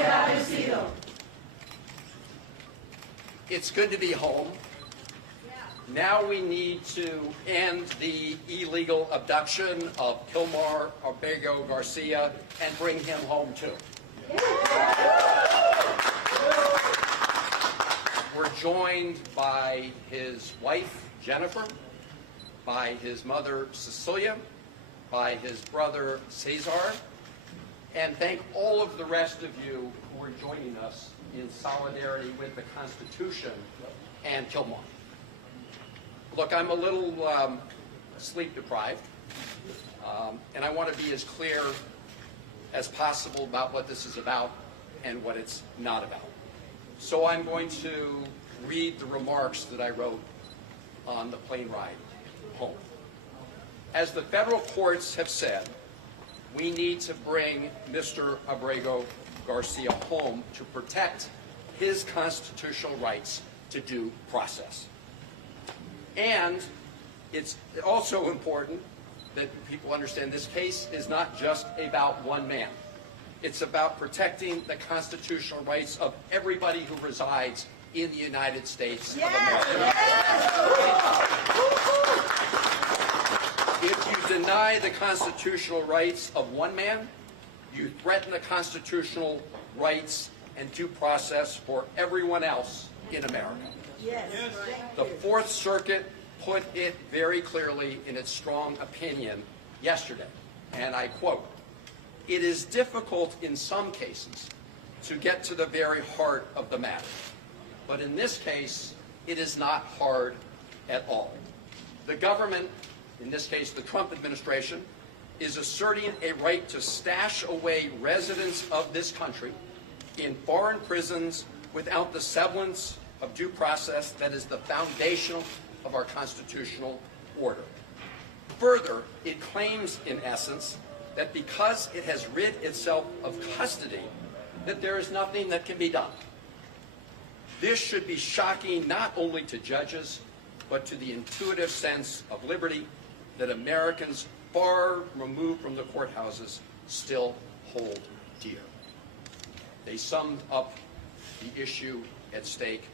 sea vencido. It's good to be home. Now we need to end the illegal abduction of Kilmar Abrego Garcia and bring him home too. We're joined by his wife, Jennifer, by his mother, Cecilia, by his brother, Cesar, and thank all of the rest of you who are joining us in solidarity with the Constitution and Kilmar. Look, I'm a little sleep deprived, and I want to be as clear as possible about what this is about and what it's not about. So I'm going to read the remarks that I wrote on the plane ride home. As the federal courts have said, we need to bring Mr. Abrego Garcia home to protect his constitutional rights to due process. And it's also important that people understand this case is not just about one man. It's about protecting the constitutional rights of everybody who resides in the United States of America. If you deny the constitutional rights of one man, you threaten the constitutional rights and due process for everyone else in America. Yes. The Fourth Circuit put it very clearly in its strong opinion yesterday, and I quote, "It is difficult in some cases to get to the very heart of the matter, but in this case, it is not hard at all. The government, in this case the Trump administration, is asserting a right to stash away residents of this country in foreign prisons without the semblance of due process that is the foundational of our constitutional order. Further, it claims, in essence, that because it has rid itself of custody, that there is nothing that can be done. This should be shocking not only to judges, but to the intuitive sense of liberty that Americans far removed from the courthouses still hold dear." They summed up the issue at stake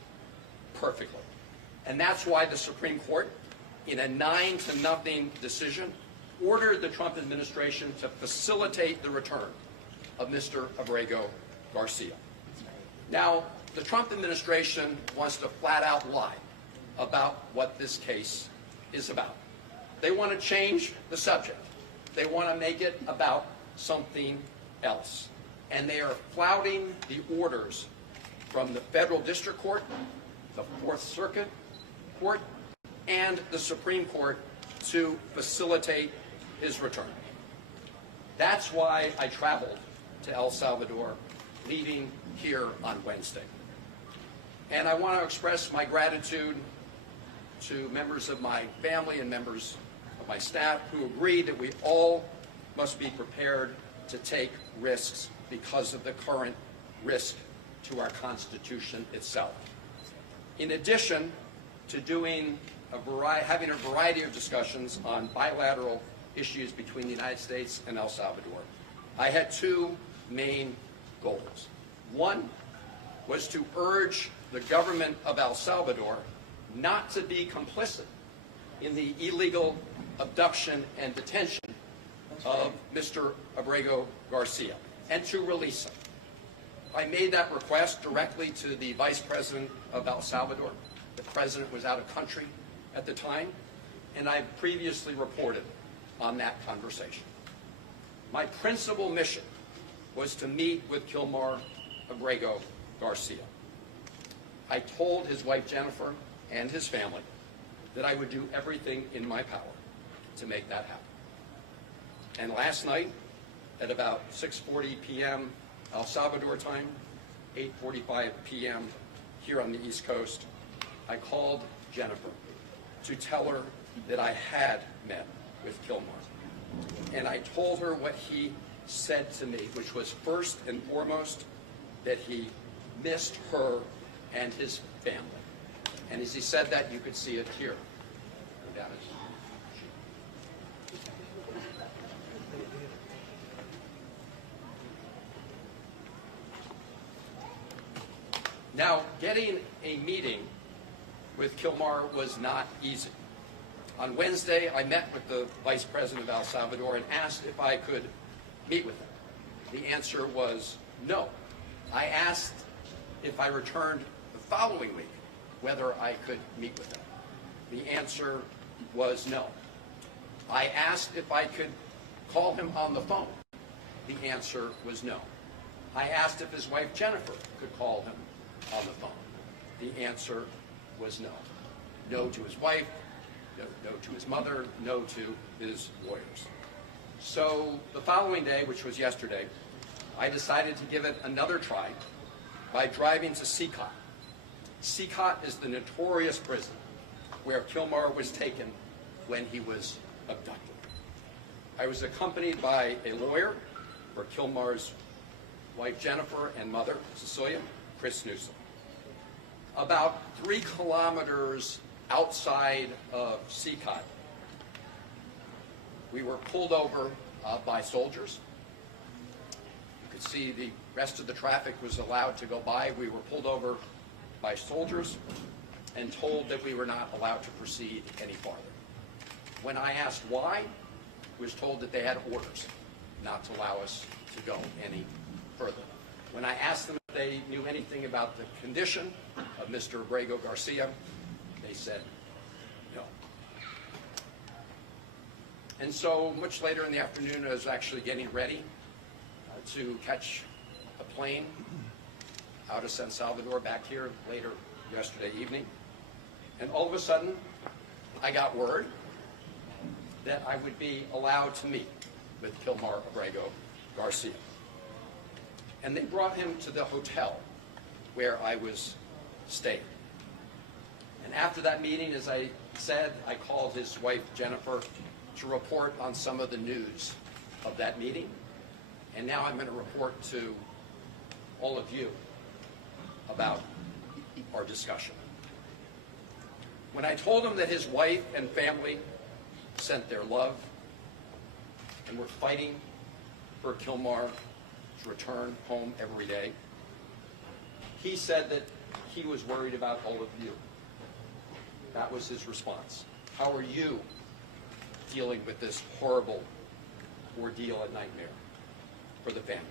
perfectly. And that's why the Supreme Court, in a 9-0 decision, ordered the Trump administration to facilitate the return of Mr. Abrego Garcia. Now, the Trump administration wants to flat out lie about what this case is about. They want to change the subject. They want to make it about something else. And they are flouting the orders from the Federal District Court, the Fourth Circuit Court, and the Supreme Court to facilitate his return. That's why I traveled to El Salvador, leaving here on Wednesday. And I want to express my gratitude to members of my family and members of my staff who agree that we all must be prepared to take risks because of the current risk to our Constitution itself. In addition to having a variety of discussions on bilateral issues between the United States and El Salvador, I had two main goals. One was to urge the government of El Salvador not to be complicit in the illegal abduction and detention of Mr. Abrego Garcia and to release him. I made that request directly to the Vice President of El Salvador. The President was out of country at the time, and I've previously reported on that conversation. My principal mission was to meet with Kilmar Abrego Garcia. I told his wife Jennifer and his family that I would do everything in my power to make that happen. And last night, at about 6:40 p.m. El Salvador time, 8:45 p.m. here on the East Coast, I called Jennifer to tell her that I had met with Kilmar. And I told her what he said to me, which was first and foremost that he missed her and his family. And as he said that, you could see it here. That is. Now, getting a meeting with Kilmar was not easy. On Wednesday, I met with the Vice President of El Salvador and asked if I could meet with him. The answer was no. I asked if I returned the following week whether I could meet with him. The answer was no. I asked if I could call him on the phone. The answer was no. I asked if his wife Jennifer could call him on the phone. The answer was no. No to his wife, no to his mother, no to his lawyers. So the following day, which was yesterday, I decided to give it another try by driving to Sikot. Sikot is the notorious prison where Kilmar was taken when he was abducted. I was accompanied by a lawyer for Kilmar's wife Jennifer and mother Cecilia, Chris Newsom. About 3 kilometers outside of Sikot, we were pulled over by soldiers. You could see the rest of the traffic was allowed to go by. We were pulled over by soldiers and told that we were not allowed to proceed any farther. When I asked why, I was told that they had orders not to allow us to go any further. When I asked them if they knew anything about the condition of Mr. Abrego Garcia, they said no. And so much later in the afternoon, I was actually getting ready to catch a plane out of San Salvador back here later yesterday evening. And all of a sudden, I got word that I would be allowed to meet with Kilmar Abrego Garcia. And they brought him to the hotel where I was staying. And after that meeting, as I said, I called his wife, Jennifer, to report on some of the news of that meeting. And now I'm going to report to all of you about our discussion. When I told him that his wife and family sent their love and were fighting for Kilmar to return home every day, he said that he was worried about all of you. That was his response. How are you dealing with this horrible ordeal and nightmare for the family?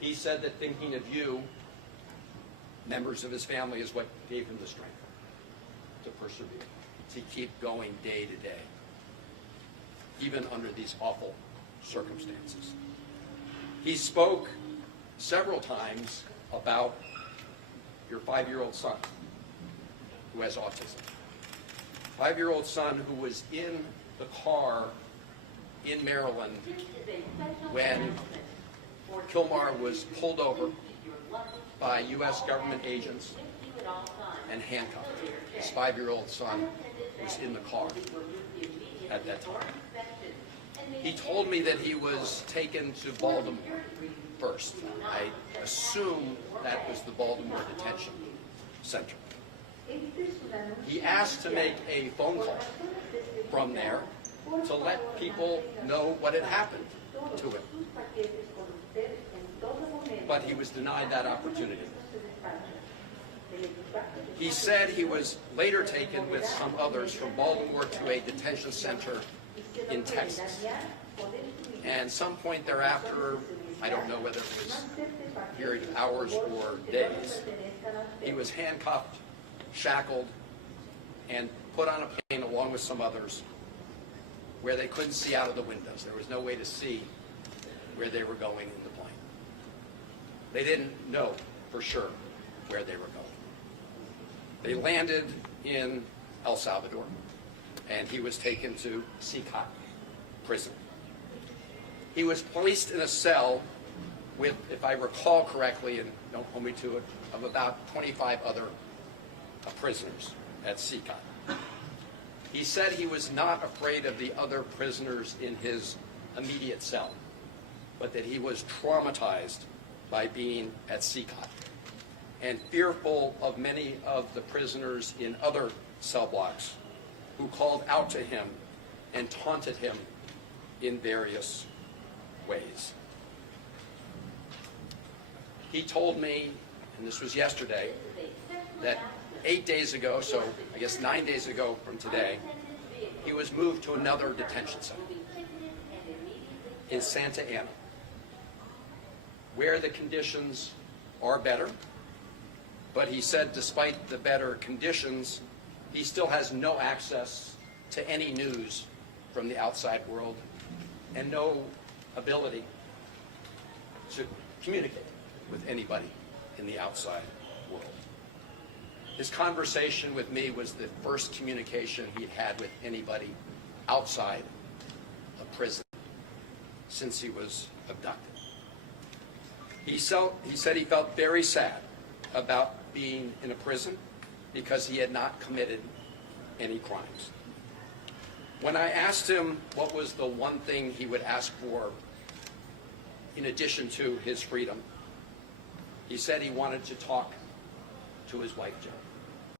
He said that thinking of you, members of his family, is what gave him the strength to persevere, to keep going day to day, even under these awful circumstances. He spoke several times about your 5-year-old son who has autism. 5-year-old son who was in the car in Maryland when Kilmar was pulled over by U.S. government agents and handcuffed. His 5-year-old son was in the car at that time. He told me that he was taken to Baltimore first. I assume that was the Baltimore Detention Center. He asked to make a phone call from there to let people know what had happened to him. But he was denied that opportunity. He said he was later taken with some others from Baltimore to a detention center in Texas. And some point thereafter, I don't know whether it was a period of hours or days, he was handcuffed, shackled, and put on a plane along with some others where they couldn't see out of the windows. There was no way to see where they were going in the plane. They didn't know for sure where they were going. They landed in El Salvador, and he was taken to Sikot prison. He was placed in a cell with, if I recall correctly, and don't hold me to it, of about 25 other prisoners at Sikot. He said he was not afraid of the other prisoners in his immediate cell, but that he was traumatized by being at Sikot and fearful of many of the prisoners in other cell blocks who called out to him and taunted him in various ways. He told me and this was yesterday, that 8 days ago, so I guess 9 days ago from today, he was moved to another detention center in Santa Ana, where the conditions are better. But he said despite the better conditions, he still has no access to any news from the outside world and no ability to communicate with anybody in the outside world. His conversation with me was the first communication he'd had with anybody outside a prison since he was abducted. He said he felt very sad about being in a prison because he had not committed any crimes. When I asked him what was the one thing he would ask for in addition to his freedom, he said he wanted to talk to his wife, Jo.